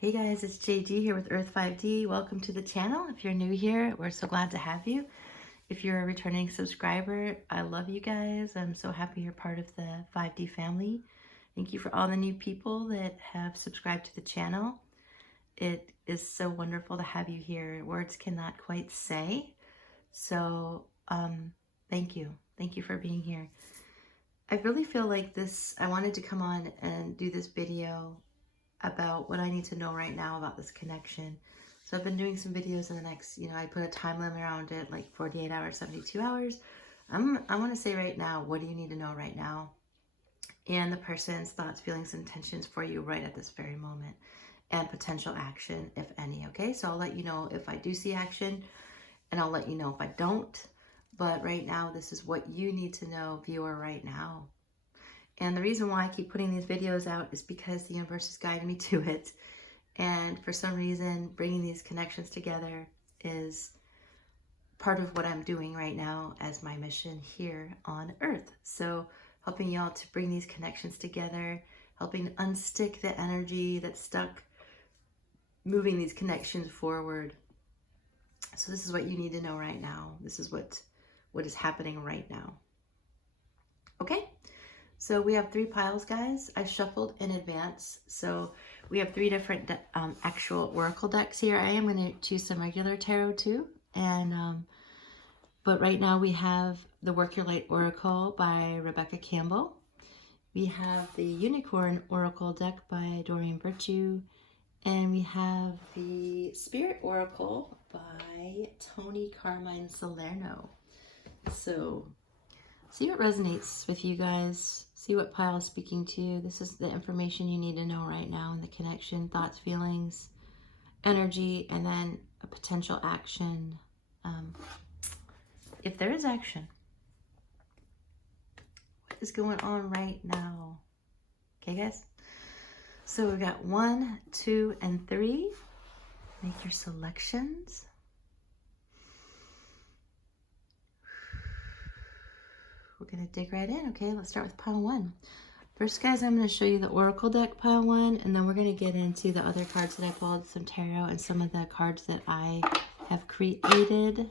Hey guys, it's JG here with Earth 5D. Welcome to the channel. If you're new here, we're so glad to have you. If you're a returning subscriber, I love you guys. I'm so happy you're part of the 5D family. Thank you for all the new people that have subscribed to the channel. It is so wonderful to have you here. Words cannot quite say. So, thank you. Thank you for being here. I really feel like I wanted to come on and do this video about what I need to know right now about this connection. So I've been doing some videos in the next, I put a time limit around it, like 48 hours, 72 hours. I want to say right now, what do you need to know right now? And the person's thoughts, feelings, and intentions for you right at this very moment. And potential action, if any, okay? So I'll let you know if I do see action, and I'll let you know if I don't. But right now, this is what you need to know, viewer, right now. And the reason why I keep putting these videos out is because the universe is guiding me to it. And for some reason, bringing these connections together is part of what I'm doing right now as my mission here on Earth. So helping y'all to bring these connections together, helping to unstick the energy that's stuck, moving these connections forward. So this is what you need to know right now. This is what is happening right now. Okay? So we have 3 piles, guys. I shuffled in advance. So we have 3 different actual oracle decks here. I am going to choose some regular tarot too. And but right now we have the Work Your Light Oracle by Rebecca Campbell. We have the Unicorn Oracle deck by Doreen Virtue. And we have the Spirit Oracle by Tony Carmine Salerno. So see what resonates with you guys. See what pile is speaking to you. This is the information you need to know right now in the connection, thoughts, feelings, energy, and then a potential action. If there is action, what is going on right now? Okay, guys? So we've got 1, 2, and 3. Make your selections. We're going to dig right in. Okay, let's start with pile 1. First, guys, I'm going to show you the Oracle deck, pile 1, and then we're going to get into the other cards that I pulled, some tarot, and some of the cards that I have created.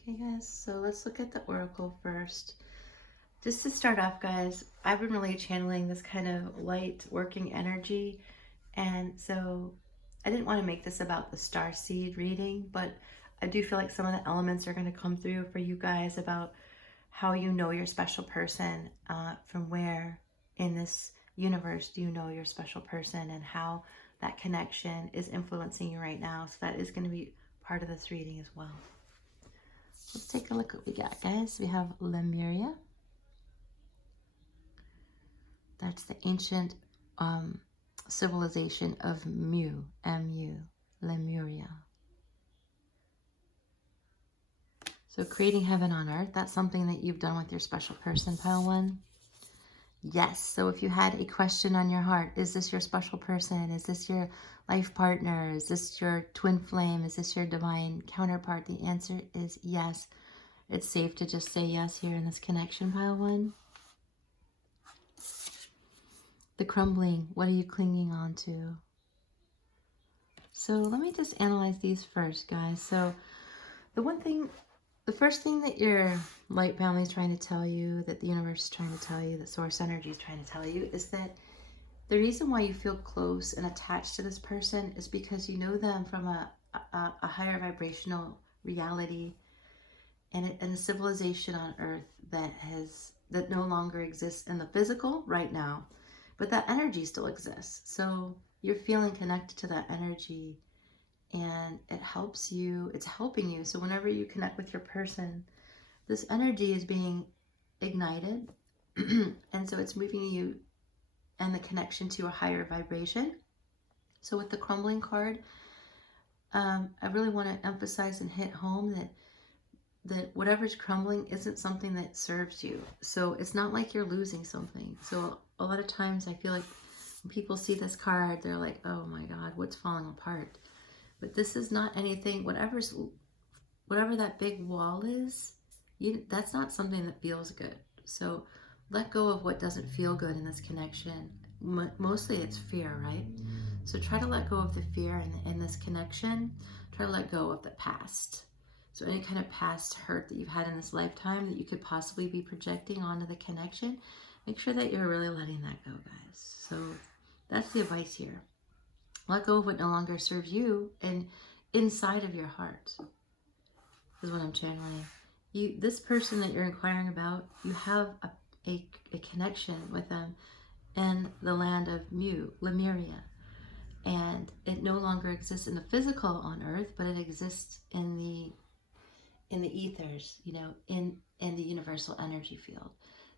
Okay, guys, so let's look at the Oracle first. Just to start off, guys, I've been really channeling this kind of light working energy, and so I didn't want to make this about the star seed reading, but I do feel like some of the elements are going to come through for you guys about how you know your special person, from where in this universe do you know your special person, and how that connection is influencing you right now. So that is going to be part of this reading as well. Let's take a look at what we got, guys. We have Lemuria. That's the ancient civilization of Mu, M-U, Lemuria. So creating heaven on earth, that's something that you've done with your special person, pile 1. Yes, so if you had a question on your heart, is this your special person? Is this your life partner? Is this your twin flame? Is this your divine counterpart? The answer is yes. It's safe to just say yes here in this connection, pile 1. The crumbling, what are you clinging on to? So let me just analyze these first, guys. So the first thing that your light family is trying to tell you, that the universe is trying to tell you, that source energy is trying to tell you, is that the reason why you feel close and attached to this person is because you know them from a higher vibrational reality and a civilization on earth that no longer exists in the physical right now, but that energy still exists. So you're feeling connected to that energy, and it helps you, it's helping you. So whenever you connect with your person, this energy is being ignited, and so it's moving you and the connection to a higher vibration. So with the crumbling card, I really want to emphasize and hit home that whatever's crumbling isn't something that serves you. So it's not like you're losing something. So a lot of times I feel like when people see this card, they're like, oh my God, what's falling apart? But this is not anything, whatever that big wall is, that's not something that feels good. So let go of what doesn't feel good in this connection mostly it's fear, right? So try to let go of the fear in this connection. Try to let go of the past. So any kind of past hurt that you've had in this lifetime that you could possibly be projecting onto the connection, make sure that you're really letting that go, guys. So that's the advice here. Let go of what no longer serves you and inside of your heart is what I'm channeling. This person that you're inquiring about, you have a connection with them in the land of Lemuria. And it no longer exists in the physical on earth, but it exists in the ethers, in the universal energy field.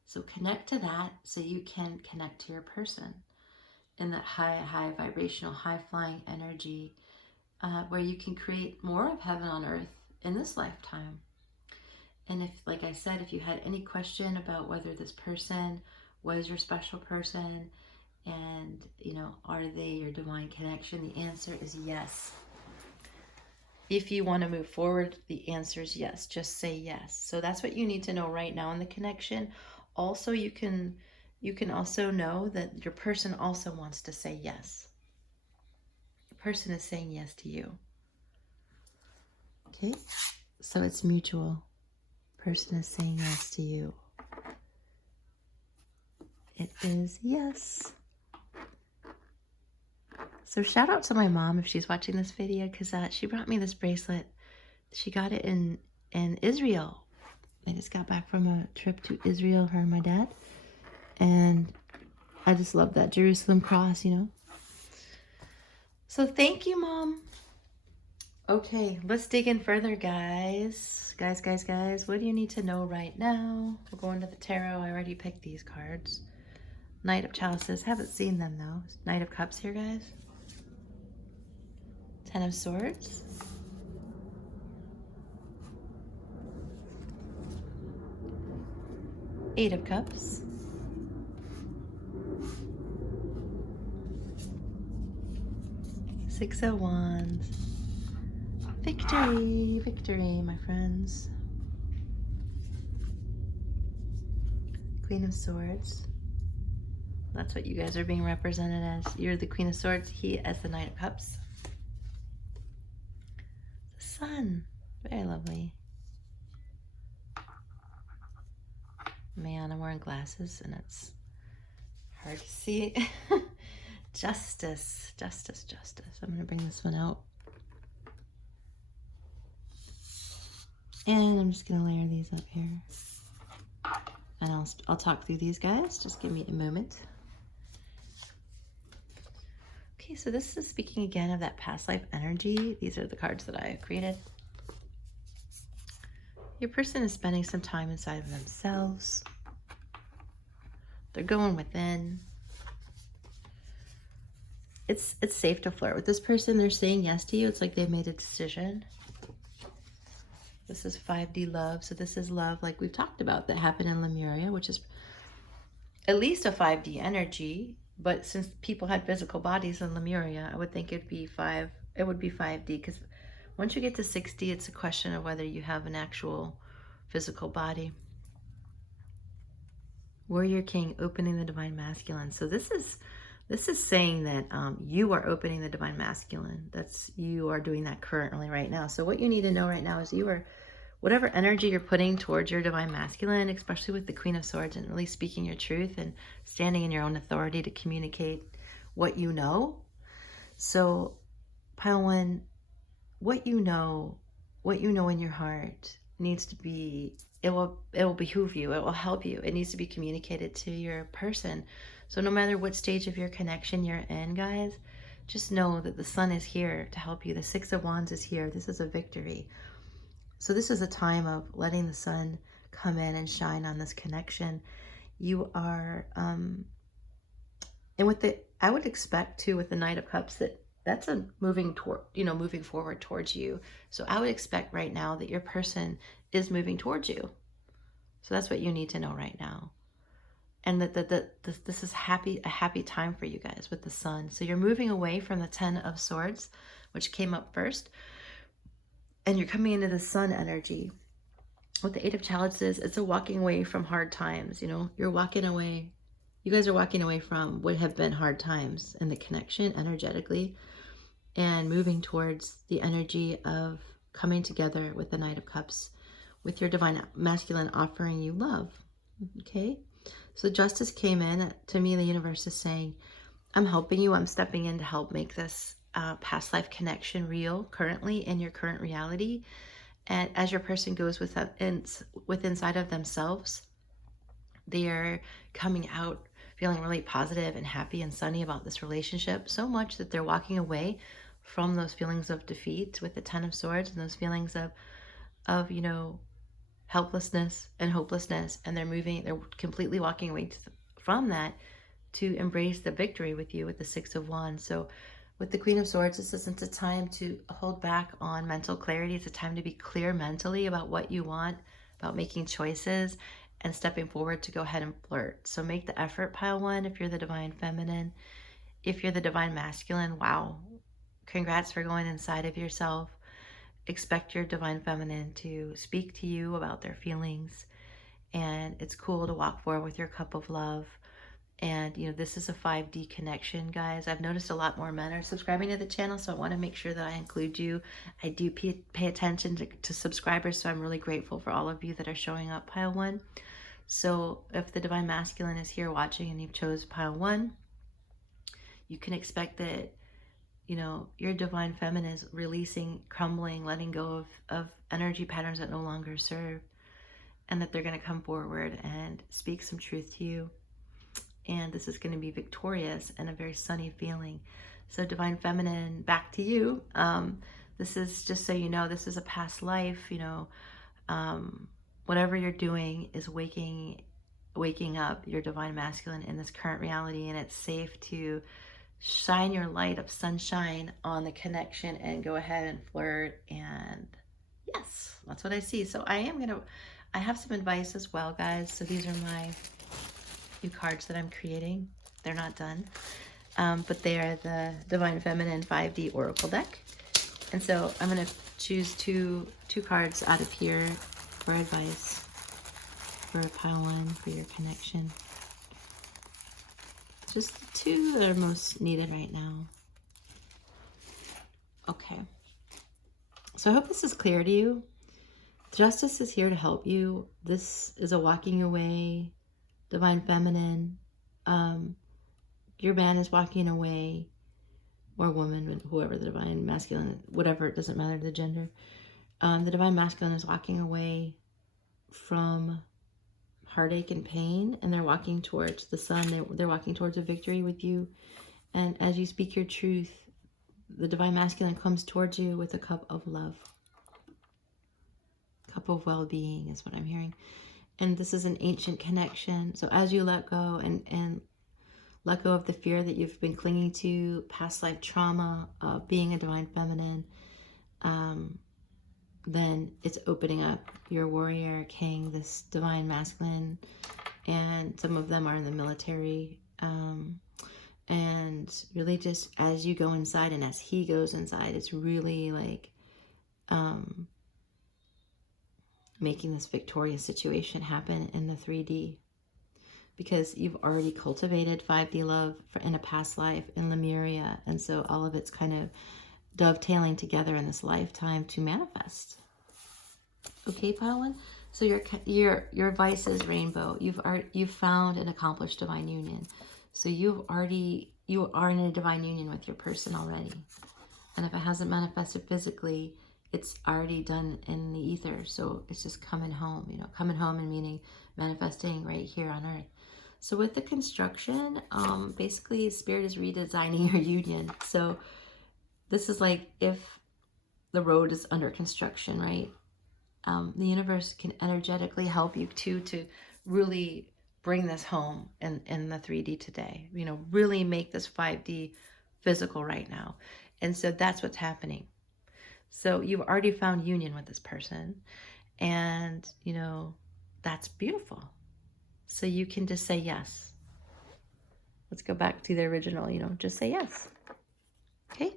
So connect to that so you can connect to your person in that high vibrational, high flying energy, where you can create more of heaven on earth in this lifetime. And if, like I said, if you had any question about whether this person was your special person and, are they your divine connection, the answer is yes. If you want to move forward, the answer is yes. Just say yes. So that's what you need to know right now in the connection. Also, you can also know that your person also wants to say yes. The person is saying yes to you. Okay? So it's mutual. Person is saying yes to you. It is yes. So shout out to my mom if she's watching this video, because she brought me this bracelet. She got it in Israel. I just got back from a trip to Israel, her and my dad. And I just love that Jerusalem cross, So thank you, Mom. Okay, let's dig in further, guys. Guys, what do you need to know right now? We're going to the tarot. I already picked these cards. Knight of Chalices. Haven't seen them, though. Knight of Cups here, guys. Ten of Swords. Eight of Cups. Six of Wands. Victory, victory, my friends. Queen of Swords. That's what you guys are being represented as. You're the Queen of Swords, he as the Knight of Cups. The Sun, very lovely. Man, I'm wearing glasses and it's hard to see. Justice. I'm gonna bring this one out. And I'm just gonna layer these up here. And I'll talk through these guys. Just give me a moment. Okay, so this is speaking again of that past life energy. These are the cards that I created. Your person is spending some time inside of themselves. They're going within. It's safe to flirt with this person. They're saying yes to you. It's like they've made a decision. This is 5D love. So this is love like we've talked about that happened in Lemuria, which is at least a 5D energy. But since people had physical bodies in Lemuria, I would think it would be 5D, because once you get to 60, it's a question of whether you have an actual physical body. Warrior King, opening the divine masculine. So this is saying that you are opening the divine masculine. You are doing that currently right now. So what you need to know right now is whatever energy you're putting towards your divine masculine, especially with the Queen of Swords, and really speaking your truth and standing in your own authority to communicate what you know. So pile one, what you know in your heart needs to be, it will behoove you, it will help you. It needs to be communicated to your person. So no matter what stage of your connection you're in, guys, just know that the Sun is here to help you. The Six of Wands is here. This is a victory. So this is a time of letting the Sun come in and shine on this connection. You are, and I would expect too, with the Knight of Cups, that's a moving forward towards you. So I would expect right now that your person is moving towards you. So that's what you need to know right now. And that this is a happy time for you guys with the Sun. So you're moving away from the Ten of Swords, which came up first, and you're coming into the Sun energy. With the Eight of Chalices, it's a walking away from hard times. You're walking away You guys are walking away from what have been hard times in the connection energetically and moving towards the energy of coming together with the Knight of Cups, with your divine masculine offering you love. Okay? So justice came in. To me, the universe is saying, I'm helping you. I'm stepping in to help make this past life connection real currently in your current reality. And as your person goes with inside of themselves, they are coming out feeling really positive and happy and sunny about this relationship, so much that they're walking away from those feelings of defeat with the Ten of Swords and those feelings of helplessness and hopelessness, and they're completely walking away from that to embrace the victory with you with the Six of Wands. So with the Queen of Swords, this isn't a time to hold back on mental clarity. It's a time to be clear mentally about what you want, about making choices and stepping forward to go ahead and flirt. So make the effort, pile one, if you're the divine feminine. If you're the divine masculine, wow, congrats for going inside of yourself. Expect your divine feminine to speak to you about their feelings. And it's cool to walk forward with your cup of love. And, this is a 5D connection, guys. I've noticed a lot more men are subscribing to the channel, so I want to make sure that I include you. I do pay attention to subscribers, so I'm really grateful for all of you that are showing up, pile one. So if the divine masculine is here watching and you've chose pile one, you can expect that, your divine feminine is releasing, crumbling, letting go of energy patterns that no longer serve, and that they're going to come forward and speak some truth to you. And this is going to be victorious and a very sunny feeling. So divine feminine, back to you. This is, just so you know, this is a past life. Whatever you're doing is waking up your divine masculine in this current reality, and it's safe to shine your light of sunshine on the connection and go ahead and flirt. And yes, that's what I see. So I have some advice as well, guys. So these are my few cards that I'm creating. They're not done, but they are the Divine Feminine 5D Oracle deck. And so I'm going to choose two cards out of here for advice for pile one for your connection. Just the two that are most needed right now. Okay. So I hope this is clear to you. Justice is here to help you. This is a walking away, divine feminine. Your man is walking away, or woman, whoever the divine masculine, whatever, it doesn't matter the gender. The divine masculine is walking away from heartache and pain, and they're walking towards the sun. They're walking towards a victory with you. And as you speak your truth, the divine masculine comes towards you with a cup of love. Cup of well-being is what I'm hearing. And this is an ancient connection. So as you let go and let go of the fear that you've been clinging to, past life trauma of being a divine feminine, then it's opening up your warrior king, this divine masculine, and some of them are in the military. And really just as you go inside and as he goes inside, it's really like making this victorious situation happen in the 3D. Because you've already cultivated 5D love in a past life in Lemuria. And so all of it's kind of dovetailing together in this lifetime to manifest. Okay, pile one? So your vice is rainbow. You've found and accomplished divine union. So you are in a divine union with your person already. And if it hasn't manifested physically, it's already done in the ether. So it's just coming home, coming home and meaning manifesting right here on earth. So with the construction, basically Spirit is redesigning your union. So this is like if the road is under construction, right? The universe can energetically help you too to really bring this home in the 3D today. Really make this 5D physical right now. And so that's what's happening. So you've already found union with this person, and that's beautiful. So you can just say yes. Let's go back to the original, just say yes. Okay?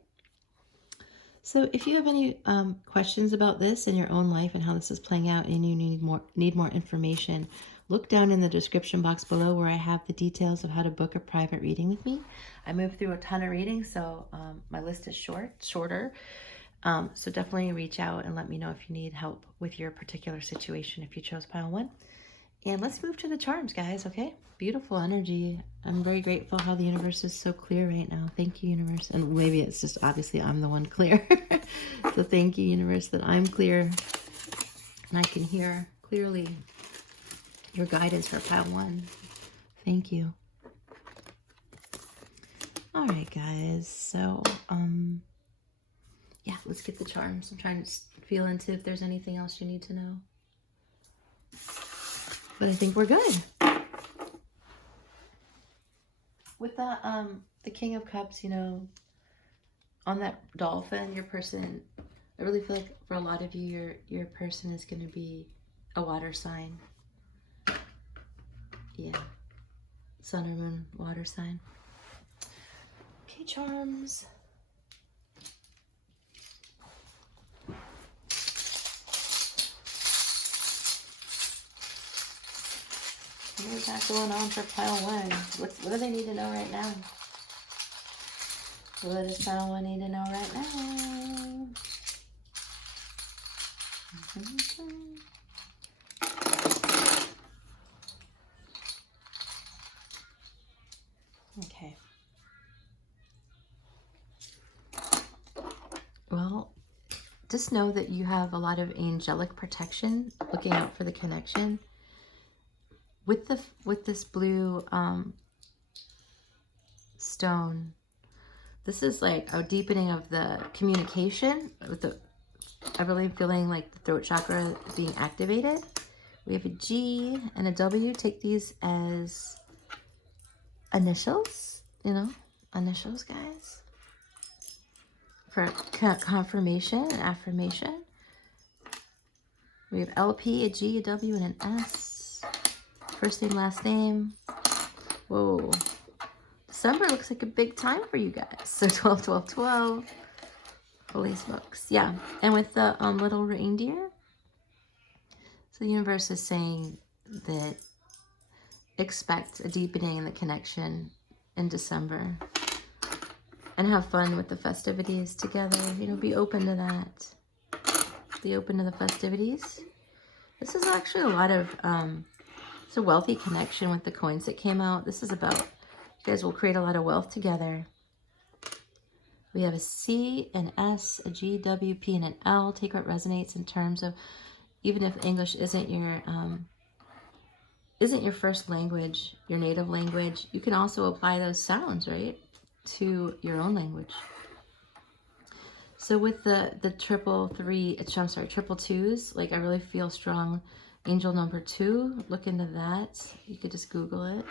So if you have any questions about this in your own life and how this is playing out and you need more information, look down in the description box below where I have the details of how to book a private reading with me. I moved through a ton of readings, so my list is shorter. So definitely reach out and let me know if you need help with your particular situation if you chose pile 1. And let's move to the charms, guys, okay? Beautiful energy. I'm very grateful how the universe is so clear right now. Thank you, universe. And maybe it's just obviously I'm the one clear. So thank you, universe, that I'm clear and I can hear clearly your guidance for pile 1. Thank you. All right, guys. So, yeah, let's get the charms. I'm trying to feel into if there's anything else you need to know. But I think we're good. With the King of Cups, you know, on that dolphin, your person, I really feel like for a lot of you, your person is going to be a water sign. Yeah. Sun or moon, water sign. Okay, charms. What is that going on for pile 1? What do they need to know right now? What does pile 1 need to know right now? Okay. Well, just know that you have a lot of angelic protection looking out for the connection. With this blue stone, this is like a deepening of the communication with the, I really feeling like the throat chakra being activated. We have a G and a W. Take these as initials, you know, initials, guys, for confirmation and affirmation. We have LP, a G, a W, and an S. First name, last name. Whoa. December looks like a big time for you guys. So 12, 12, 12. Holy smokes. Yeah. And with the little reindeer. So the universe is saying that expect a deepening in the connection in December. And have fun with the festivities together. You know, be open to that. Be open to the festivities. This is actually a lot of, it's a wealthy connection with the coins that came out. This is about, you guys will create a lot of wealth together. We have a C, an S, a G, W, P, and an L. Take what resonates in terms of, even if English isn't your first language, your native language, you can also apply those sounds, right, to your own language. So with the triple twos, like I really feel strong angel number 2. Look into that. You could just Google it.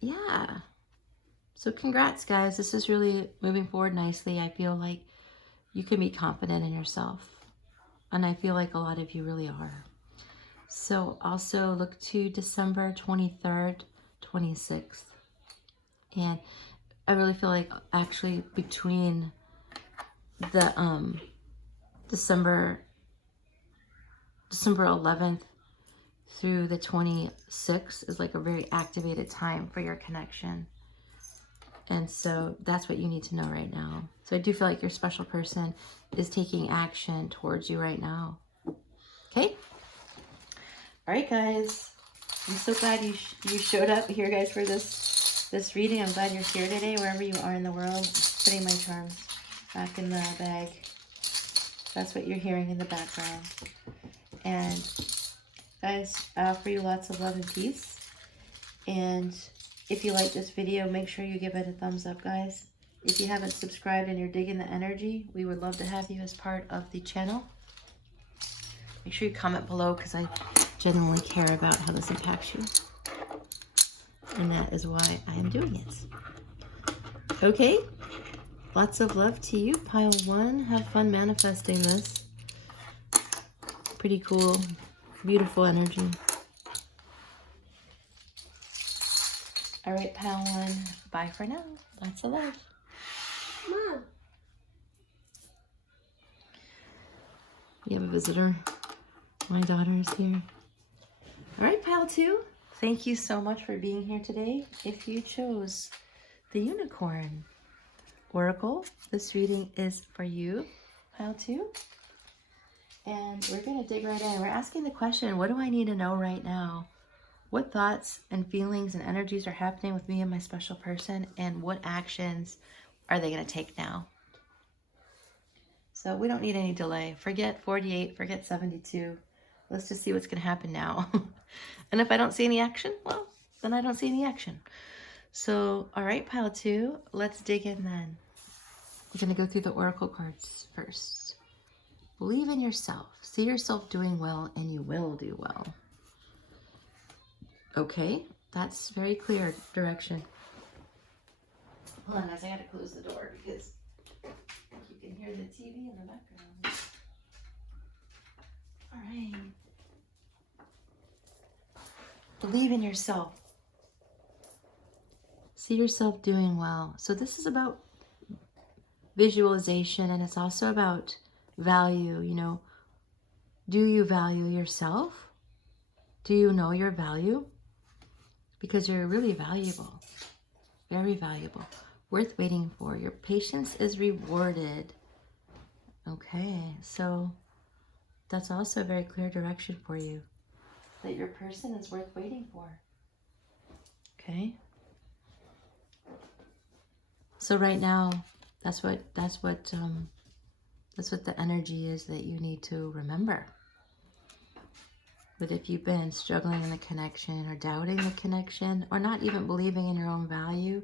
Yeah. So congrats, guys. This is really moving forward nicely. I feel like you can be confident in yourself. And I feel like a lot of you really are. So also look to December 23rd, 26th. And I really feel like actually between the December 11th through the 26th is like a very activated time for your connection. And so that's what you need to know right now. So I do feel like your special person is taking action towards you right now. Okay? All right, guys. I'm so glad you showed up here, guys, for this reading. I'm glad you're here today, wherever you are in the world. Putting my charms back in the bag. That's what you're hearing in the background. And guys, I offer you lots of love and peace. And if you like this video, make sure you give it a thumbs up, guys. If you haven't subscribed and you're digging the energy, we would love to have you as part of the channel. Make sure you comment below because I genuinely care about how this impacts you. And that is why I am doing it. Okay. Lots of love to you, pile 1. Have fun manifesting this. Pretty cool. Beautiful energy. All right, pile 1. Bye for now. Lots of love. Mom. We have a visitor. My daughter is here. All right, pile 2. Thank you so much for being here today. If you chose the Unicorn Oracle, this reading is for you, pile 2. And we're going to dig right in. We're asking the question, what do I need to know right now? What thoughts and feelings and energies are happening with me and my special person? And what actions are they going to take now? So we don't need any delay. Forget 48, forget 72. Let's just see what's going to happen now. And if I don't see any action, well, then I don't see any action. So, all right, pile 2, let's dig in then. We're going to go through the oracle cards first. Believe in yourself. See yourself doing well, and you will do well. Okay, that's very clear direction. Hold on, guys, I got to close the door because you can hear the TV in the background. All right. Believe in yourself. See yourself doing well. So this is about visualization, and it's also about value. You know, do you value yourself? Do you know your value? Because you're really valuable, very valuable, worth waiting for. Your patience is rewarded. Okay, so that's also a very clear direction for you, that your person is worth waiting for. Okay. So right now, that's what the energy is that you need to remember. But if you've been struggling in the connection or doubting the connection or not even believing in your own value,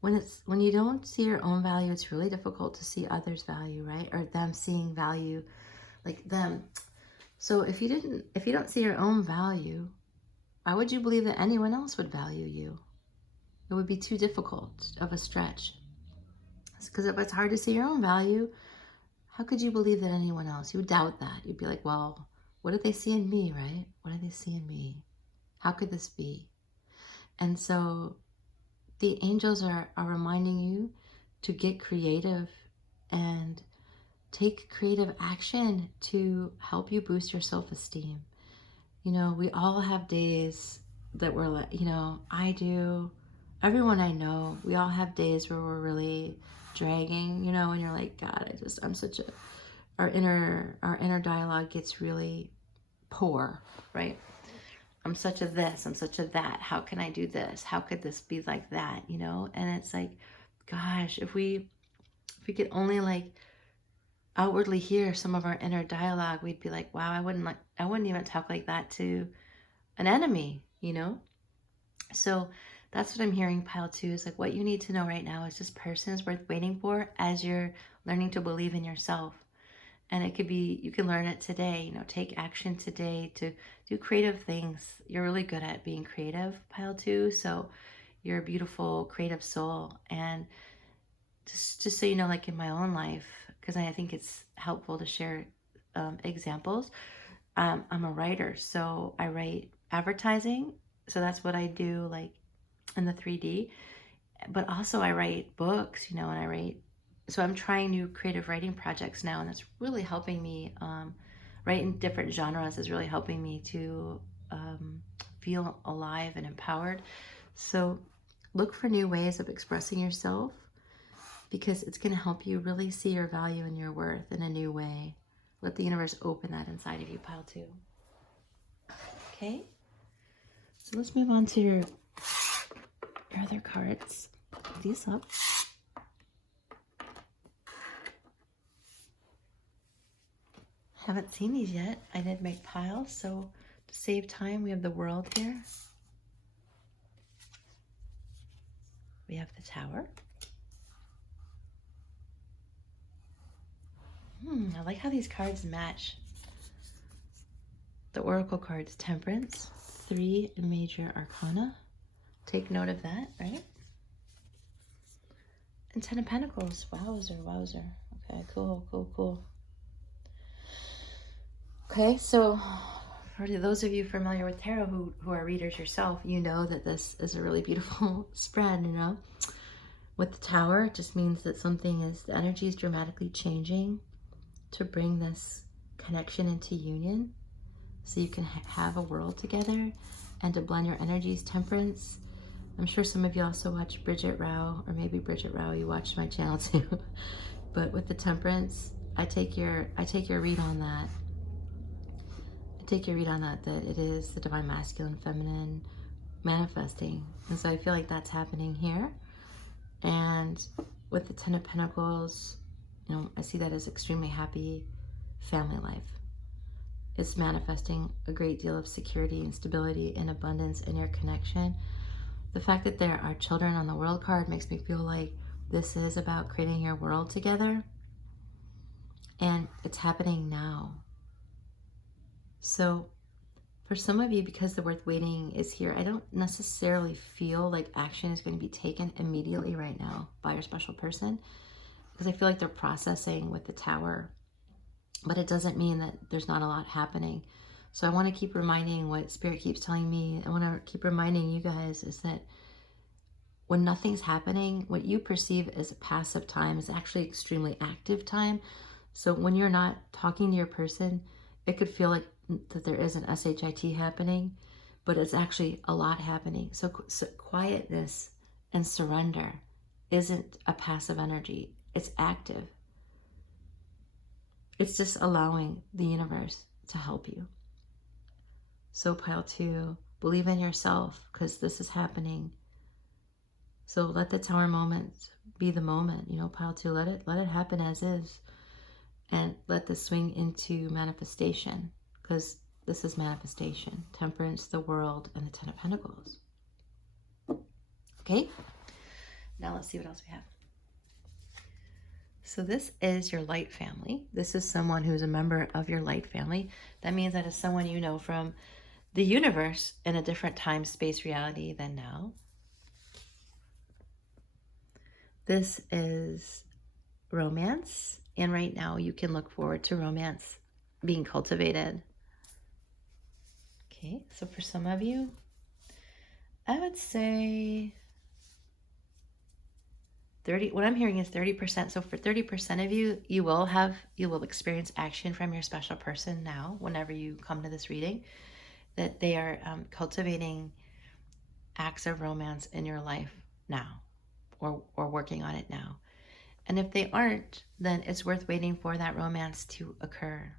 when you don't see your own value, it's really difficult to see others' value, right? Or them seeing value like them. So if you don't see your own value, why would you believe that anyone else would value you? It would be too difficult of a stretch. Because if it's hard to see your own value, how could you believe that anyone else? You would doubt that. You'd be like, well, what do they see in me, right? What do they see in me? How could this be? And so the angels are reminding you to get creative and take creative action to help you boost your self-esteem. You know, we all have days that we're like, you know, I do, everyone I know, we all have days where we're really dragging, you know, and you're like, God, I'm such a, our inner dialogue gets really poor, right? I'm such a this, I'm such a that. How can I do this? How could this be like that? You know? And it's like, gosh, if we could only like outwardly hear some of our inner dialogue, we'd be like, wow, I wouldn't even talk like that to an enemy, you know? So that's what I'm hearing, pile 2, is like what you need to know right now is this person is worth waiting for as you're learning to believe in yourself. And it could be, you can learn it today, you know, take action today to do creative things. You're really good at being creative, pile 2. So you're a beautiful, creative soul. And just so you know, like in my own life, because I think it's helpful to share examples. I'm a writer, so I write advertising. So that's what I do, like in the 3D. But also I write books, you know, and so I'm trying new creative writing projects now, and it's really helping me. Write in different genres is really helping me to feel alive and empowered. So look for new ways of expressing yourself, because it's going to help you really see your value and your worth in a new way. Let the universe open that inside of you, pile 2. Okay? So let's move on to your other cards. Put these up. Haven't seen these yet. I did make piles, so to save time, we have the World here. We have the Tower. I like how these cards match. The Oracle cards, Temperance, 3 major arcana. Take note of that, right? And 10 of Pentacles. Wowzer, wowzer. Okay, cool, cool, cool. Okay, so for those of you familiar with tarot who are readers yourself, you know that this is a really beautiful spread, you know. With the Tower, it just means that the energy is dramatically changing to bring this connection into union. so you can have a world together, and to blend your energies. Temperance. I'm sure some of you also watch Bridget Rao, or maybe Bridget Rao, you watched my channel too. But with the temperance, I take your read on that. I take your read on that it is the divine masculine, feminine manifesting. And so I feel like that's happening here. And with the Ten of Pentacles, you know, I see that as extremely happy family life. It's manifesting a great deal of security and stability and abundance in your connection. The fact that there are children on the world card makes me feel like this is about creating your world together. And it's happening now. So for some of you, because the word waiting is here, I don't necessarily feel like action is going to be taken immediately right now by your special person, because I feel like they're processing with the Tower. But it doesn't mean that there's not a lot happening. So I want to keep reminding what Spirit keeps telling me. I want to keep reminding you guys is that when nothing's happening, what you perceive as a passive time is actually extremely active time. So when you're not talking to your person, it could feel like that there is an SHIT happening, but it's actually a lot happening. So quietness and surrender isn't a passive energy. It's active. It's just allowing the universe to help you. So pile 2, believe in yourself, because this is happening. So let the Tower moment be the moment, you know, pile 2, let it happen as is. And let this swing into manifestation, because this is manifestation. Temperance, the world, and the Ten of Pentacles. Okay, now let's see what else we have. So this is your light family. This is someone who's a member of your light family. That means that it's someone you know from the universe in a different time, space, reality than now. This is romance. And right now you can look forward to romance being cultivated. Okay, so for some of you, I would say 30, what I'm hearing is 30%. So for 30% of you, you will experience action from your special person now, whenever you come to this reading, that they are cultivating acts of romance in your life now, or working on it now. And if they aren't, then it's worth waiting for that romance to occur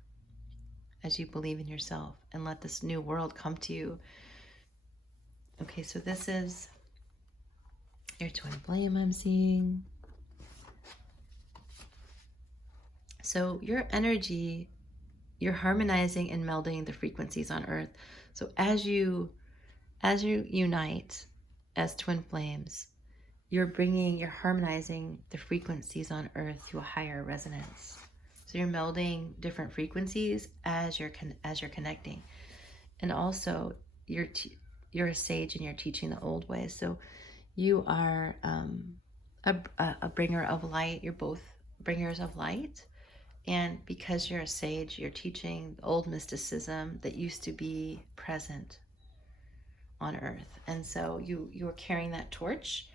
as you believe in yourself and let this new world come to you. Okay, so this is your twin flame I'm seeing. So your energy, you're harmonizing and melding the frequencies on Earth. So as you unite as twin flames, you're harmonizing the frequencies on Earth to a higher resonance. So you're melding different frequencies as you're connecting. And also you're a sage and you're teaching the old ways. So you are a bringer of light. You're both bringers of light. And because you're a sage, you're teaching old mysticism that used to be present on Earth. And so you're carrying that torch.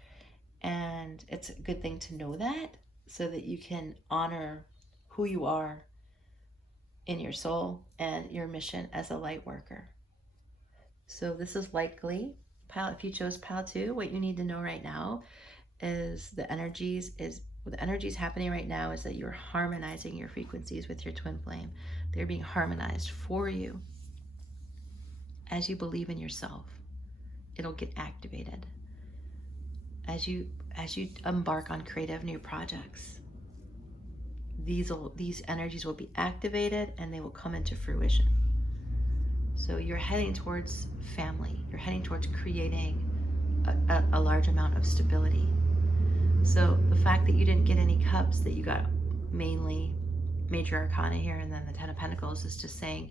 And it's a good thing to know that, so that you can honor who you are in your soul and your mission as a light worker. So this is likely, if you chose pile 2, what you need to know right now is the energies happening right now is that you're harmonizing your frequencies with your twin flame. They're being harmonized for you. As you believe in yourself, it'll get activated. As you embark on creative new projects, these energies will be activated and they will come into fruition. So you're heading towards family. You're heading towards creating a large amount of stability. So the fact that you didn't get any cups, that you got mainly major arcana here and then the Ten of Pentacles, is just saying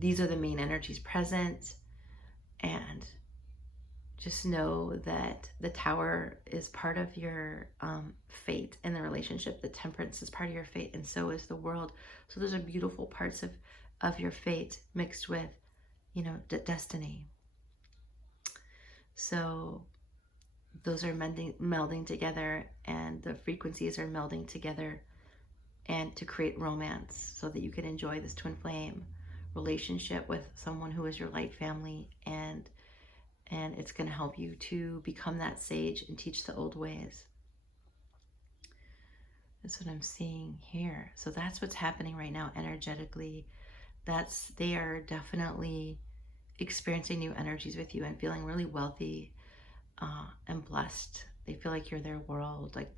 these are the main energies present. And just know that the Tower is part of your fate in the relationship. The Temperance is part of your fate, and so is the world. So those are beautiful parts of your fate mixed with, you know, destiny. So those are melding together, and the frequencies are melding together, and to create romance so that you can enjoy this twin flame relationship with someone who is your light family, and it's going to help you to become that sage and teach the old ways. That's what I'm seeing here. So that's what's happening right now energetically. They are definitely experiencing new energies with you and feeling really wealthy and blessed. They feel like you're their world, like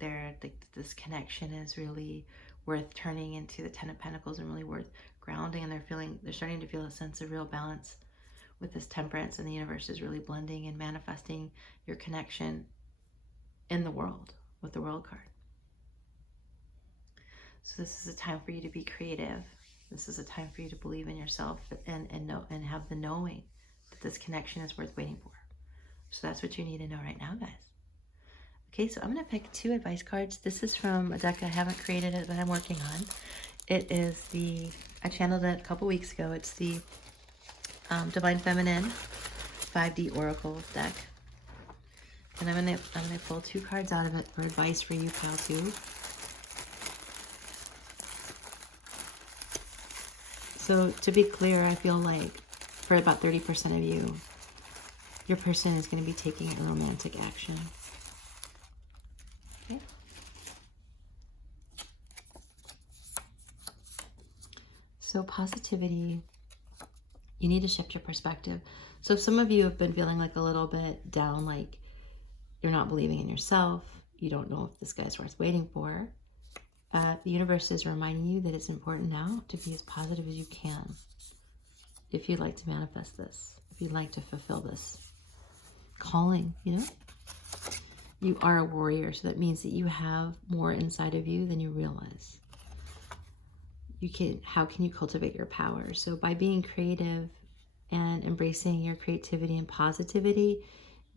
this connection is really worth turning into the Ten of Pentacles and really worth grounding, and they're starting to feel a sense of real balance with this temperance, and the universe is really blending and manifesting your connection in the world with the World card. So this is a time for you to be creative. This is a time for you to believe in yourself and know and have the knowing that this connection is worth waiting for. So that's what you need to know right now, guys. Okay, so I'm going to pick 2 advice cards. This is from a deck I haven't created it, but I'm working on. It is I channeled it a couple weeks ago. It's the Divine Feminine 5D Oracle deck. And I'm gonna pull 2 cards out of it for advice for you, pile 2. So to be clear, I feel like for about 30% of you, your person is going to be taking a romantic action. Okay. So positivity, you need to shift your perspective. So some of you have been feeling like a little bit down, like you're not believing in yourself. You don't know if this guy's worth waiting for. The universe is reminding you that it's important now to be as positive as you can if you'd like to manifest this, if you'd like to fulfill this calling, you know? You are a warrior, so that means that you have more inside of you than you realize. How can you cultivate your power? So by being creative and embracing your creativity and positivity,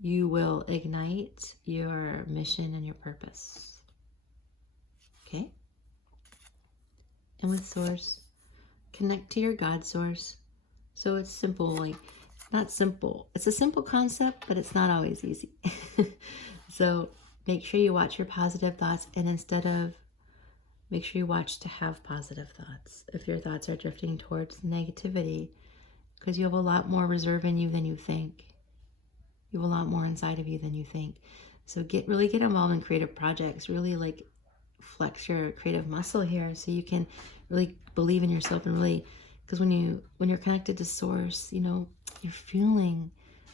you will ignite your mission and your purpose. Okay? And with source, connect to your God source. So it's simple, like, not simple. It's a simple concept, but it's not always easy. So make sure you watch your positive thoughts, and make sure you watch to have positive thoughts. If your thoughts are drifting towards negativity, because you have a lot more reserve in you than you think. You have a lot more inside of you than you think. So really get involved in creative projects, really like flex your creative muscle here so you can really believe in yourself, and really, because when you're connected to source, you know, you're feeling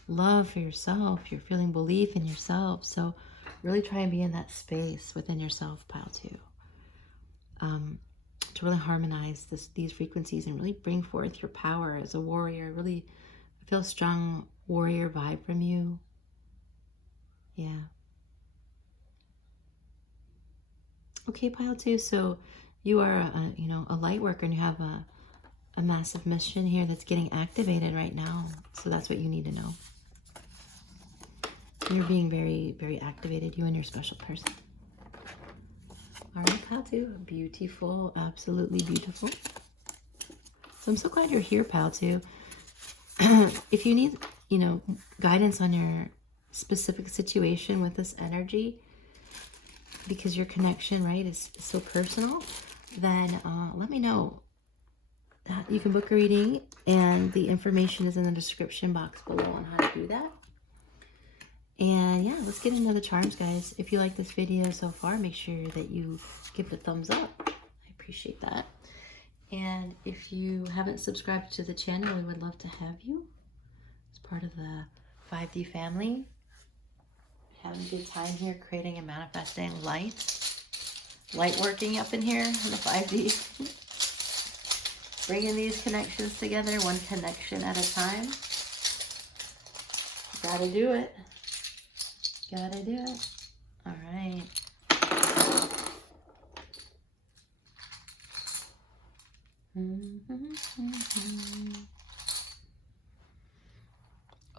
love for yourself, you're feeling belief in yourself. So really try and be in that space within yourself, pile 2, to really harmonize these frequencies and really bring forth your power as a warrior. Really feel a strong warrior vibe from you. Yeah. Okay, pile 2. So you are a light worker, and you have a massive mission here that's getting activated right now. So that's what you need to know. You're being very, very activated, you and your special person. All right, pile 2. Beautiful, absolutely beautiful. So I'm so glad you're here, pile 2. If you need, guidance on your specific situation with this energy, because your connection, right, is so personal, then let me know. You can book a reading, and the information is in the description box below on how to do that. And yeah, let's get into the charms, guys. If you like this video so far, make sure that you give it a thumbs up. I appreciate that. And if you haven't subscribed to the channel, we would love to have you as part of the 5D family. Having a good time here, creating and manifesting light working up in here in the 5D. Bringing these connections together, one connection at a time. Gotta do it. Gotta do it. All right.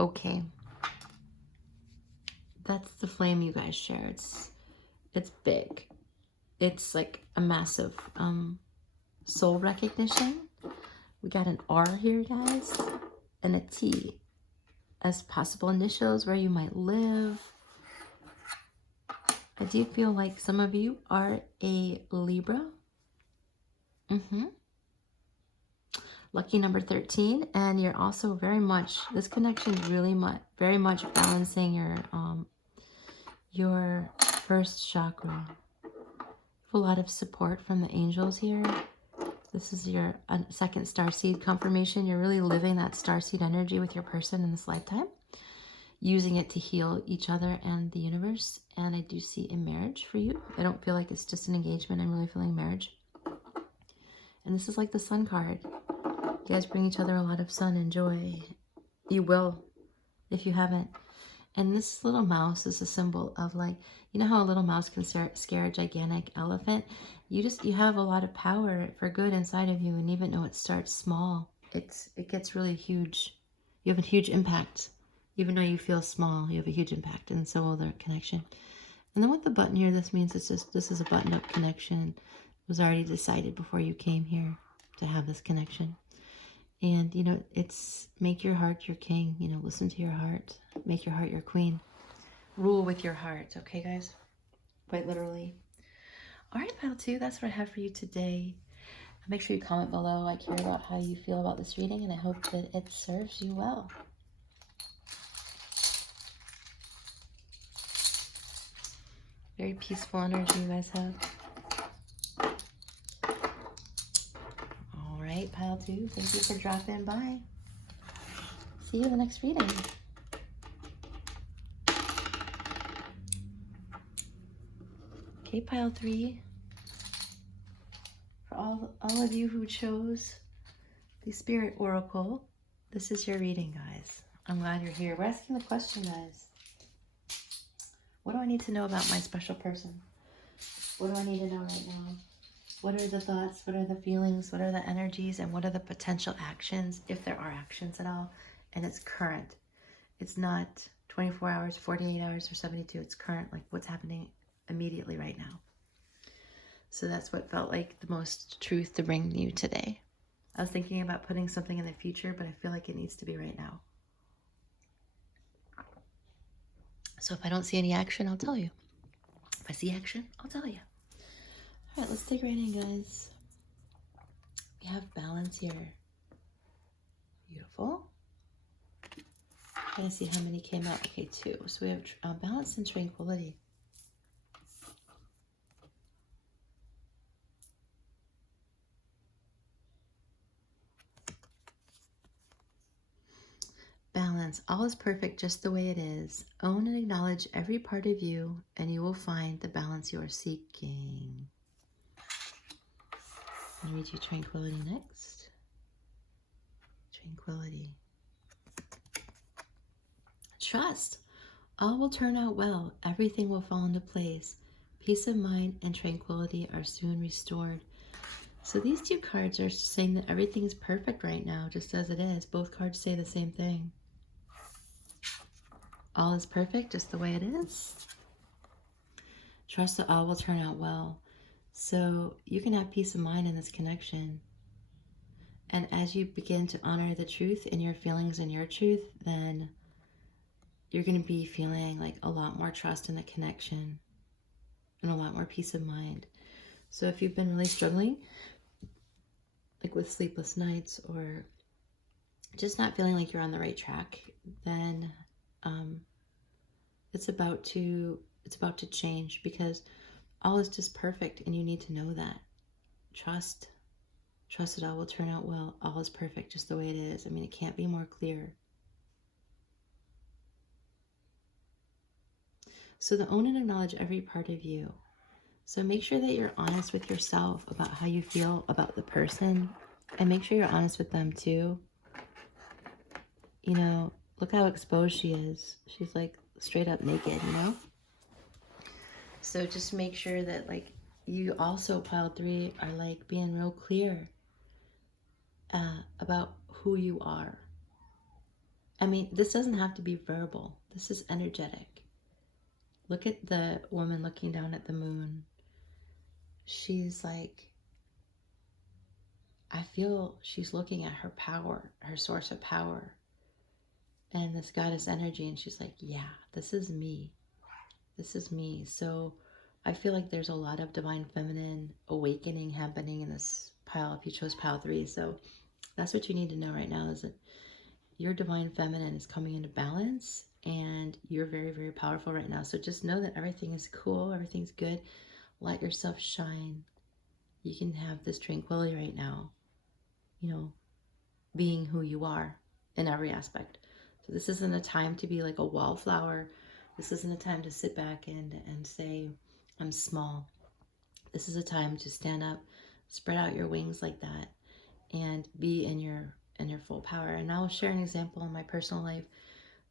Okay. That's the flame you guys share. It's big. It's like a massive soul recognition. We got an R here, guys, and a T as possible initials where you might live. I do feel like some of you are a Libra. Lucky number 13, and you're also very much, this connection is really very much balancing your first chakra. A lot of support from the angels here. This is your second starseed confirmation. You're really living that starseed energy with your person in this lifetime, using it to heal each other and the universe. And I do see a marriage for you. I don't feel like it's just an engagement. I'm really feeling marriage. And this is like the sun card. You guys bring each other a lot of sun and joy. You will, if you haven't. And this little mouse is a symbol of, like, you know how a little mouse can scare a gigantic elephant? You have a lot of power for good inside of you, and even though it starts small, it gets really huge. You have a huge impact. Even though you feel small, you have a huge impact, and so will the connection. And then with the button here, this means this is a buttoned up connection. It was already decided before you came here to have this connection. And, you know, it's make your heart your king, you know, listen to your heart, make your heart your queen, rule with your heart. Okay, guys? Quite literally. All right, pile 2, that's what I have for you today. Make sure you comment below. I care about how you feel about this reading, and I hope that it serves you well. Very peaceful energy you guys have. All right, pile 2, thank you for dropping by. See you in the next reading. Okay, pile 3. For all of you who chose the Spirit Oracle, this is your reading, guys. I'm glad you're here. We're asking the question, guys. What do I need to know about my special person? What do I need to know right now? What are the thoughts? What are the feelings? What are the energies? And what are the potential actions, if there are actions at all? And it's current. It's not 24 hours, 48 hours, or 72. It's current, like what's happening immediately right now. So that's what felt like the most truth to bring you today. I was thinking about putting something in the future, but I feel like it needs to be right now. So if I don't see any action, I'll tell you. If I see action, I'll tell you. All right, let's dig right in, guys. We have balance here. Beautiful. Trying to see how many came out. Okay, 2. So we have balance and tranquility. Balance. All is perfect just the way it is. Own and acknowledge every part of you, and you will find the balance you are seeking. I'll read you tranquility next. Tranquility. Trust. All will turn out well. Everything will fall into place. Peace of mind and tranquility are soon restored. So these 2 cards are saying that everything's perfect right now, just as it is. Both cards say the same thing. All is perfect just the way it is. Trust that all will turn out well. So you can have peace of mind in this connection. And as you begin to honor the truth in your feelings and your truth, then you're going to be feeling like a lot more trust in the connection and a lot more peace of mind. So if you've been really struggling, like with sleepless nights or just not feeling like you're on the right track, then it's about to change, because all is just perfect, and you need to know that. Trust that all will turn out well. All is perfect just the way it is. I mean, it can't be more clear. So to own and acknowledge every part of you. So make sure that you're honest with yourself about how you feel about the person, and make sure you're honest with them too. You know, look how exposed she is. She's like straight up naked, you know? So just make sure that, like, you also, pile 3, are like being real clear about who you are. I mean, this doesn't have to be verbal. This is energetic. Look at the woman looking down at the moon. She's like, I feel she's looking at her power, her source of power, and this goddess energy, and she's like, yeah, this is me. This is me. So I feel like there's a lot of divine feminine awakening happening in this pile, if you chose pile 3. So That's what you need to know right now, is that your divine feminine is coming into balance, and you're very, very powerful right now. So just know that everything is cool, everything's good. Let yourself shine. You can have this tranquility right now, you know, being who you are in every aspect. So this isn't a time to be like a wallflower. This isn't a time to sit back and say, I'm small. This is a time to stand up, spread out your wings like that, and be in your full power. And I'll share an example in my personal life.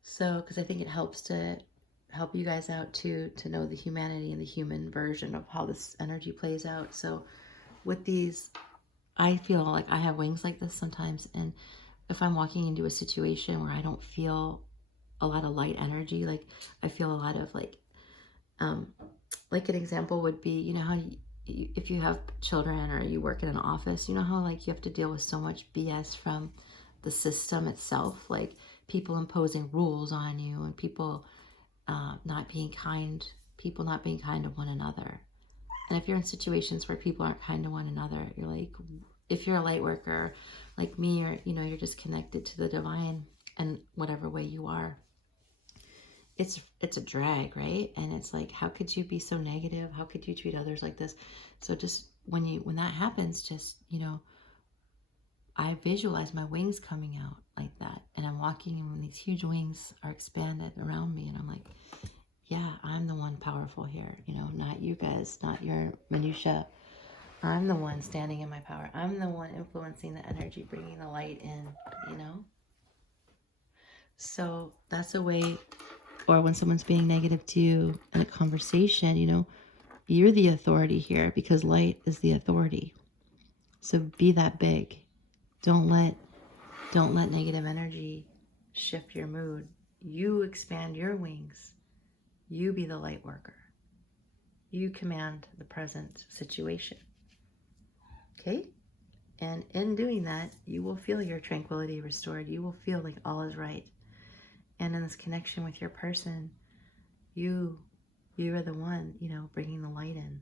So, because I think it helps to help you guys out to know the humanity and the human version of how this energy plays out. So with these, I feel like I have wings like this sometimes, and if I'm walking into a situation where I don't feel a lot of light energy, like I feel a lot of like an example would be, you know how if you have children or you work in an office, you know how like you have to deal with so much BS from the system itself, like people imposing rules on you, and people not being kind, people not being kind to one another. And if you're in situations where people aren't kind to one another, you're like, if you're a light worker like me, or you know, you're just connected to the divine in whatever way you are, it's a drag, right? And it's like, how could you be so negative? How could you treat others like this? So just when that happens, just, you know, I visualize my wings coming out like that, and I'm walking, and these huge wings are expanded around me, and I'm like, yeah, I'm the one powerful here, you know, not you guys, not your minutia. I'm the one standing in my power. I'm the one influencing the energy, bringing the light in, you know? So that's a way, or when someone's being negative to you in a conversation, you know, you're the authority here because light is the authority. So be that big. Don't let negative energy shift your mood. You expand your wings. You be the light worker. You command the present situation. Okay? And in doing that, you will feel your tranquility restored. You will feel like all is right. And in this connection with your person, you are the one, you know, bringing the light in.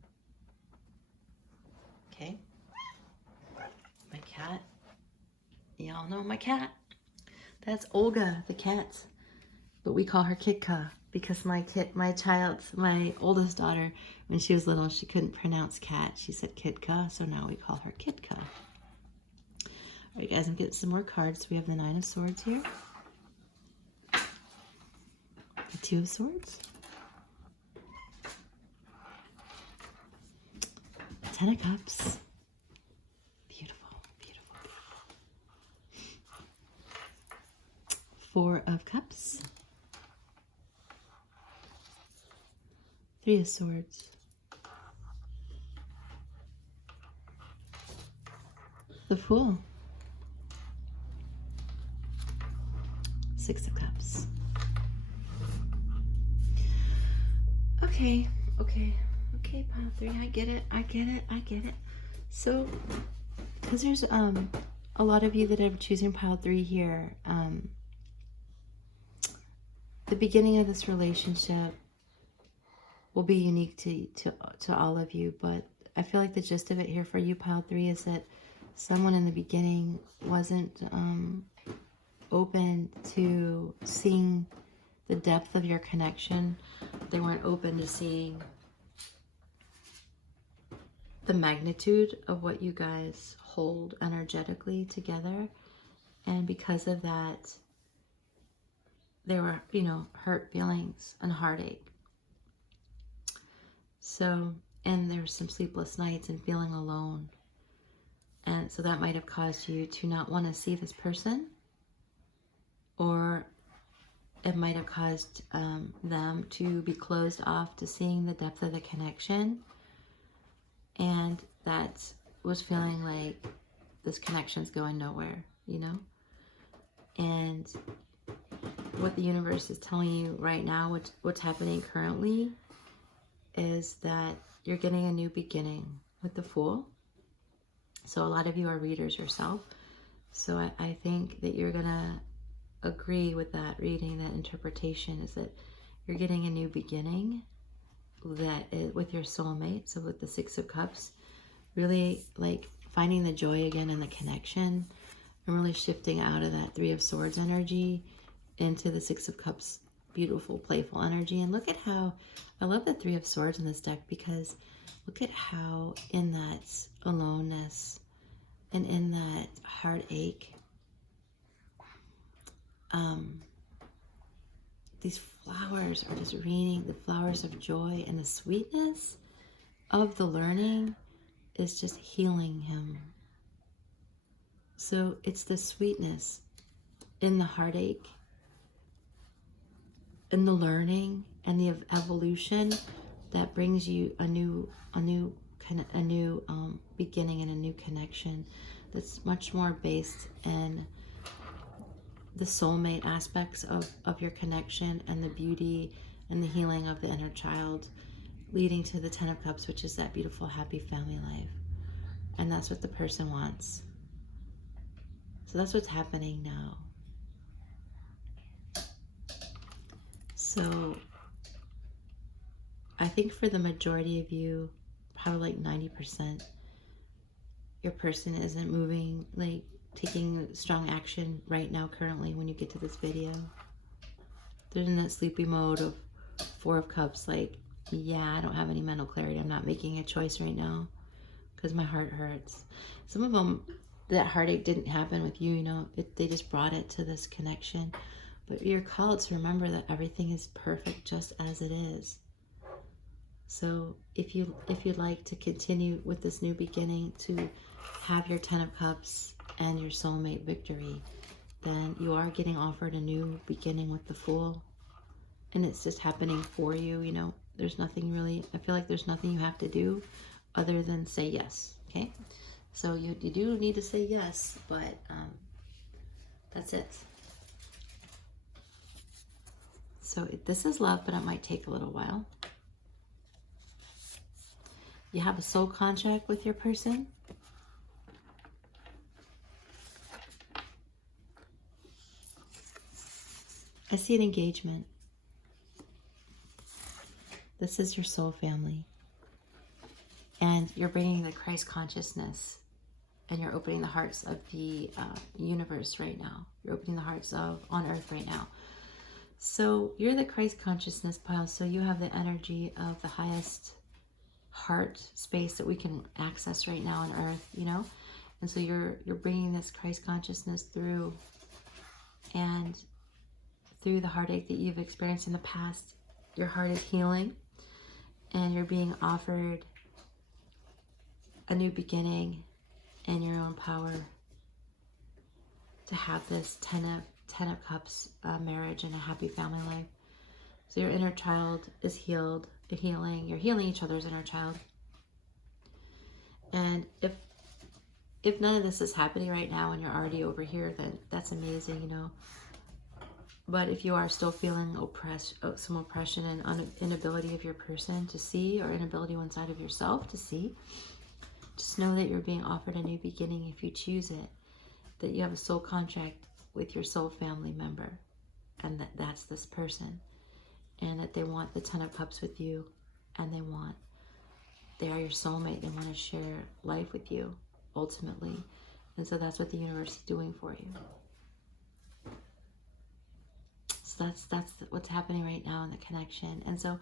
Okay? My cat. Y'all know my cat. That's Olga, the cat. But we call her Kitka because my oldest daughter, when she was little, she couldn't pronounce cat. She said Kitka, so now we call her Kitka. All right, guys, I'm getting some more cards. We have the Nine of Swords here. The Two of Swords. Ten of Cups. Beautiful, beautiful, beautiful. Four of Cups. Three of Swords. The Fool. Six of Cups. Okay, pile three. I get it. So, because there's a lot of you that are choosing pile three here, the beginning of this relationship will be unique to all of you, but I feel like the gist of it here for you, pile three, is that someone in the beginning wasn't open to seeing the depth of your connection. They weren't open to seeing the magnitude of what you guys hold energetically together. And because of that, there were, you know, hurt feelings and heartache. So, and there were some sleepless nights and feeling alone. And so that might have caused you to not want to see this person, or it might have caused them to be closed off to seeing the depth of the connection. And that was feeling like this connection's going nowhere, you know? And what the universe is telling you right now, what's happening currently, is that you're getting a new beginning with the Fool. So a lot of you are readers yourself. So I think that you're going to agree with that reading, that interpretation, is that you're getting a new beginning with your soulmate. So with the Six of Cups, really like finding the joy again in the connection, I'm really shifting out of that Three of Swords energy into the Six of Cups, beautiful, playful energy. And look at how, I love the Three of Swords in this deck, because look at how in that aloneness and in that heartache, these flowers are just raining, the flowers of joy, and the sweetness of the learning is just healing him. So it's the sweetness in the heartache, in the learning, and the evolution that brings you a new beginning and a new connection that's much more based in the soulmate aspects of your connection and the beauty and the healing of the inner child, leading to the Ten of Cups, which is that beautiful, happy family life. And that's what the person wants. So that's what's happening now. So I think for the majority of you, probably like 90%, your person isn't moving, like taking strong action right now currently when you get to this video. They're in that sleepy mode of Four of Cups, like, yeah, I don't have any mental clarity. I'm not making a choice right now because my heart hurts. Some of them, that heartache didn't happen with you, you know, they just brought it to this connection. But you're called to remember that everything is perfect just as it is. So if you'd like to continue with this new beginning, to have your Ten of Cups and your soulmate victory, then you are getting offered a new beginning with the Fool. And it's just happening for you, you know. There's nothing really, I feel like there's nothing you have to do other than say yes, okay? So you do need to say yes, but that's it. So this is love, but it might take a little while. You have a soul contract with your person. I see an engagement. This is your soul family. And you're bringing the Christ consciousness, and you're opening the hearts of the universe right now. You're opening the hearts of on earth right now. So you're the Christ consciousness pile, so you have the energy of the highest heart space that we can access right now on earth, you know. And so you're bringing this Christ consciousness through, and through the heartache that you've experienced in the past, your heart is healing, and you're being offered a new beginning in your own power to have this Ten of Cups marriage and a happy family life. So your inner child is healed, you're healing each other's inner child. And if none of this is happening right now and you're already over here, then that's amazing, you know. But if you are still feeling some oppression and inability of your person to see, or inability one side of yourself to see, just know that you're being offered a new beginning if you choose it, that you have a soul contract with your soul family member, and that's this person, and that they want the Ten of Cups with you, and they are your soulmate. They want to share life with you ultimately. And so that's what the universe is doing for you. So that's what's happening right now in the connection. And so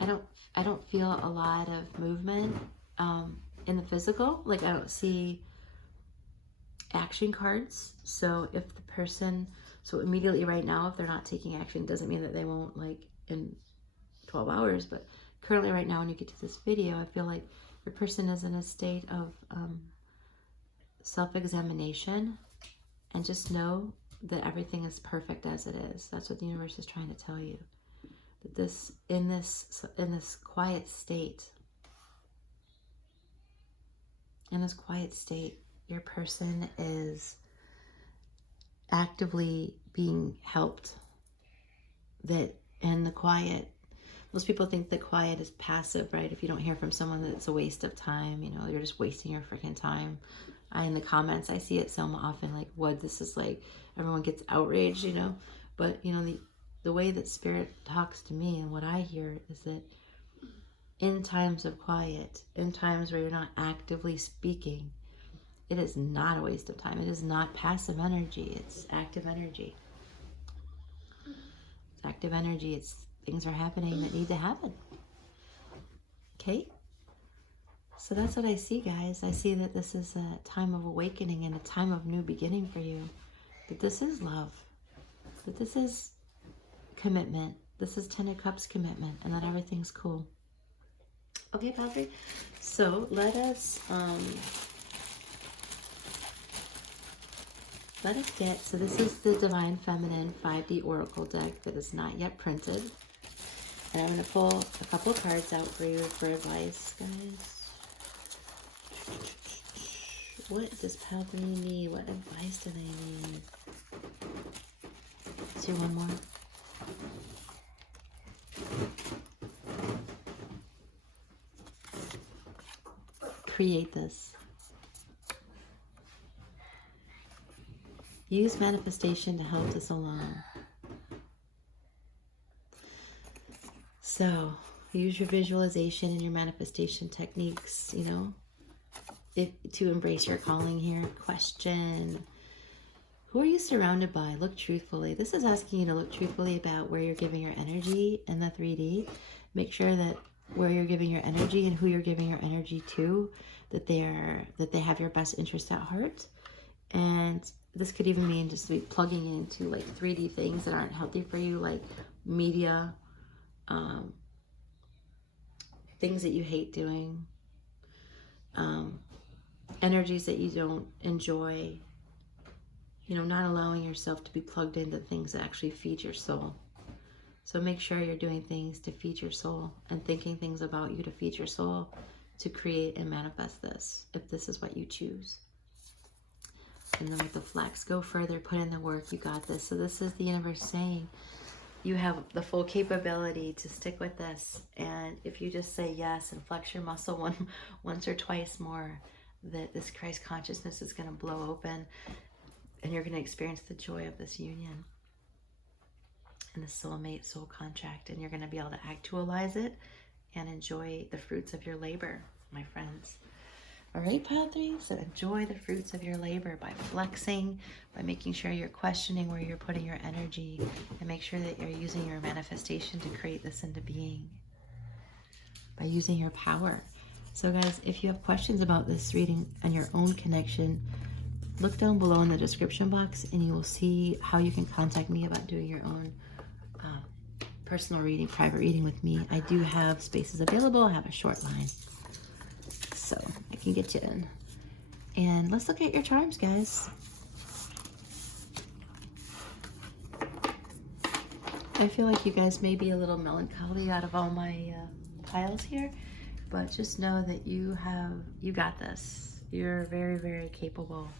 I don't feel a lot of movement in the physical. Like, I don't see action cards. So if the person, so immediately right now, if they're not taking action, doesn't mean that they won't, like, in 12 hours. But currently right now, when you get to this video, I feel like your person is in a state of self-examination, and just know that everything is perfect as it is. That's what the universe is trying to tell you. That in this quiet state, your person is actively being helped. That in the quiet, most people think that quiet is passive, right? If you don't hear from someone, that it's a waste of time, you know, you're just wasting your freaking time. In the comments, I see it so often, like, what, this is like, everyone gets outraged, you know. But, you know, the way that Spirit talks to me and what I hear is that in times of quiet, in times where you're not actively speaking, It is not a waste of time. It is not passive energy. It's active energy. It's active energy. It's things are happening that need to happen. Okay? So that's what I see, guys. I see that this is a time of awakening and a time of new beginning for you. That this is love. That this is commitment. This is 10 of Cups commitment, and that everything's cool. Okay, Padre? So let us get, so this is the Divine Feminine 5D Oracle deck that is not yet printed. And I'm going to pull a couple of cards out for you for advice, guys. What does Padre need? What advice do they need? Let's do one more. Create this. Use manifestation to help this along. So, use your visualization and your manifestation techniques, you know, to embrace your calling here. Question: who are you surrounded by? Look truthfully. This is asking you to look truthfully about where you're giving your energy in the 3D. Make sure that where you're giving your energy and who you're giving your energy to, that they have your best interest at heart. And this could even mean just be plugging into like 3D things that aren't healthy for you, like media, things that you hate doing, energies that you don't enjoy, you know, not allowing yourself to be plugged into things that actually feed your soul. So make sure you're doing things to feed your soul and thinking things about you to feed your soul, to create and manifest this, if this is what you choose. And then with the flex, go further, put in the work, you got this. So this is the universe saying you have the full capability to stick with this. And if you just say yes and flex your muscle once or twice more, that this Christ consciousness is going to blow open and you're going to experience the joy of this union and the soulmate soul contract. And you're going to be able to actualize it and enjoy the fruits of your labor, my friends. All right, Padre, so enjoy the fruits of your labor by flexing, by making sure you're questioning where you're putting your energy, and make sure that you're using your manifestation to create this into being, by using your power. So guys, if you have questions about this reading and your own connection, look down below in the description box and you will see how you can contact me about doing your own personal reading, private reading with me. I do have spaces available. I have a short line, so I can get you in. And let's look at your charms, guys. I feel like you guys may be a little melancholy out of all my piles here, but just know that you got this. You're very, very capable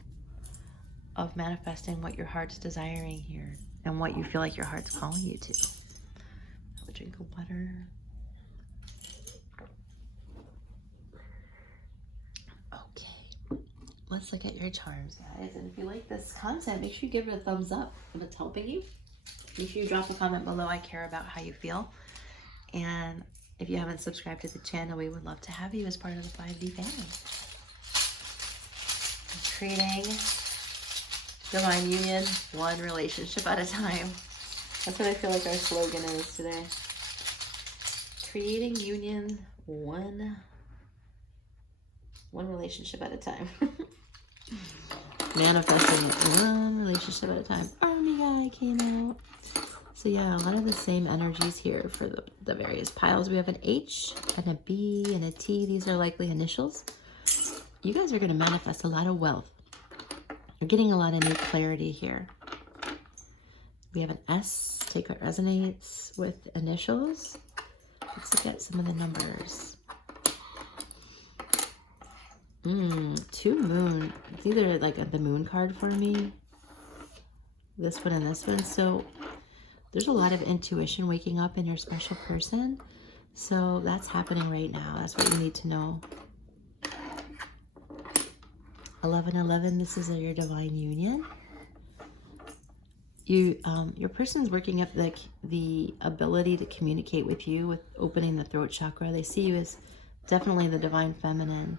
of manifesting what your heart's desiring here and what you feel like your heart's calling you to. Have a drink of water. Okay, let's look at your charms, guys. And if you like this content, make sure you give it a thumbs up if it's helping you. Make sure you drop a comment below. I care about how you feel. And if you haven't subscribed to the channel, we would love to have you as part of the 5D family. Creating divine union, one relationship at a time. That's what I feel like our slogan is today. Creating union, one relationship at a time. Manifesting one relationship at a time. Army guy came out. So yeah, a lot of the same energies here for the various piles. We have an H and a B and a T. These are likely initials. You guys are going to manifest a lot of wealth. You're getting a lot of new clarity here. We have an S. Take what resonates with initials. Let's look at some of the numbers. 2 moon. It's either like the moon card for me, this one and this one. So there's a lot of intuition waking up in your special person. So that's happening right now. That's what you need to know. 1111, this is your divine union. Your person's working up the ability to communicate with you with opening the throat chakra. They see you as definitely the divine feminine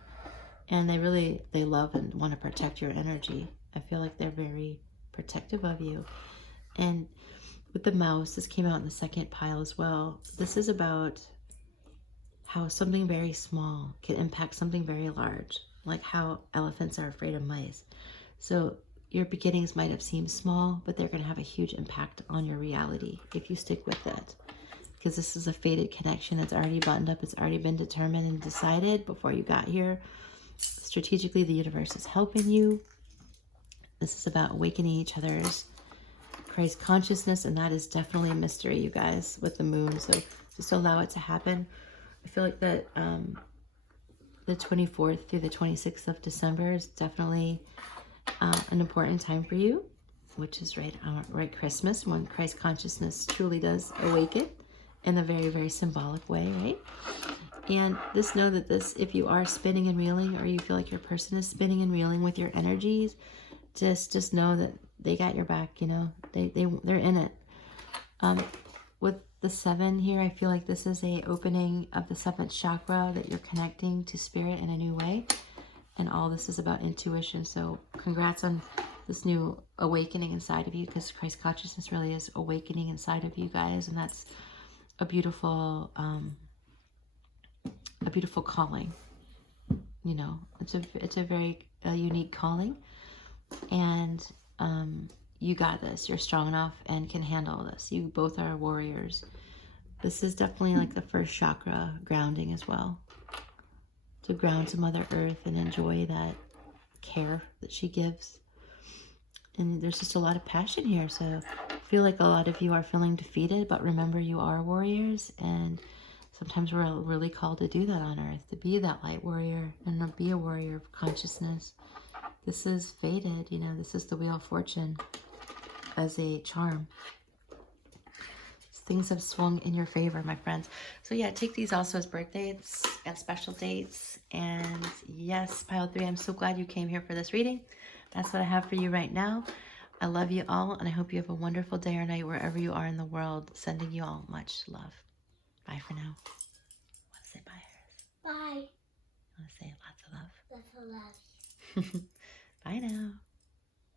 And they love and want to protect your energy. I feel like they're very protective of you. And with the mouse, this came out in the second pile as well. This is about how something very small can impact something very large, like how elephants are afraid of mice. So your beginnings might have seemed small, but they're going to have a huge impact on your reality if you stick with it. Because this is a fated connection that's already buttoned up. It's already been determined and decided before you got here. Strategically, the universe is helping you. This is about awakening each other's Christ consciousness, and that is definitely a mystery, you guys, with the moon. So just allow it to happen. I feel like that the 24th through the 26th of December is definitely an important time for you, which is right Christmas, when Christ consciousness truly does awaken in a very, very symbolic way, right? And just know that if you are spinning and reeling, or you feel like your person is spinning and reeling with your energies, just know that they got your back, you know, they're in it. With the 7 here, I feel like this is a opening of the 7th chakra, that you're connecting to spirit in a new way. And all this is about intuition. So congrats on this new awakening inside of you, because Christ consciousness really is awakening inside of you guys. And that's a beautiful calling. You know, it's a very unique calling. And you got this. You're strong enough and can handle this. You both are warriors. This is definitely like the first chakra grounding as well. To ground to Mother Earth and enjoy that care that she gives. And there's just a lot of passion here. So I feel like a lot of you are feeling defeated, but remember, you are warriors. And sometimes we're really called to do that on Earth, to be that light warrior and be a warrior of consciousness. This is fated, you know, this is the Wheel of Fortune as a charm. Things have swung in your favor, my friends. So yeah, take these also as birthdays and special dates. And yes, pile 3, I'm so glad you came here for this reading. That's what I have for you right now. I love you all, and I hope you have a wonderful day or night wherever you are in the world. Sending you all much love. Bye for now. Want to say bye, Harris? Bye. Want to say lots of love? Lots of love. Bye now.